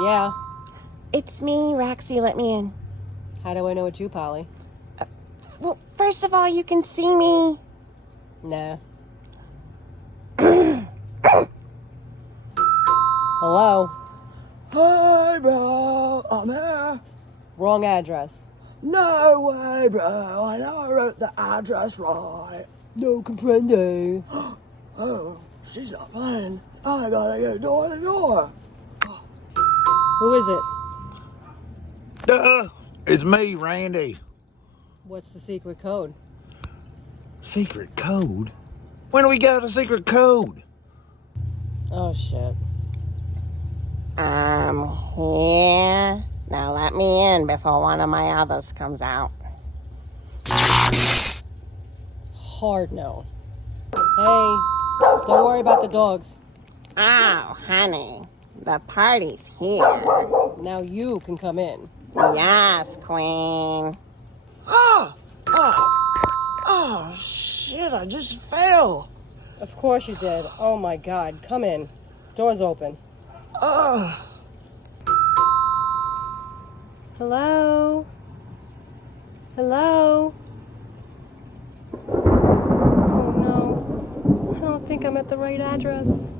Yeah. It's me, Roxy. Let me in. How do I know it's you, Polly? Well, first of all, you can see me. Nah. Hello? Hey, bro, I'm here. Wrong address. No way, bro. I know I wrote the address right. No comprende. Oh, she's not playing. I gotta go door to door. Who is it? Duh, it's me, Randy. What's the secret code? Secret code? When do we got a secret code? Oh, shit. I'm here. Now let me in before one of my others comes out. Hard no. Hey, don't worry about the dogs. Oh, honey, the party's here. Now you can come in. Yes, queen. Oh, shit, I just fell. Of course you did. Oh my God. Come in. Door's open. Hello? Hello? Oh no. I don't think I'm at the right address.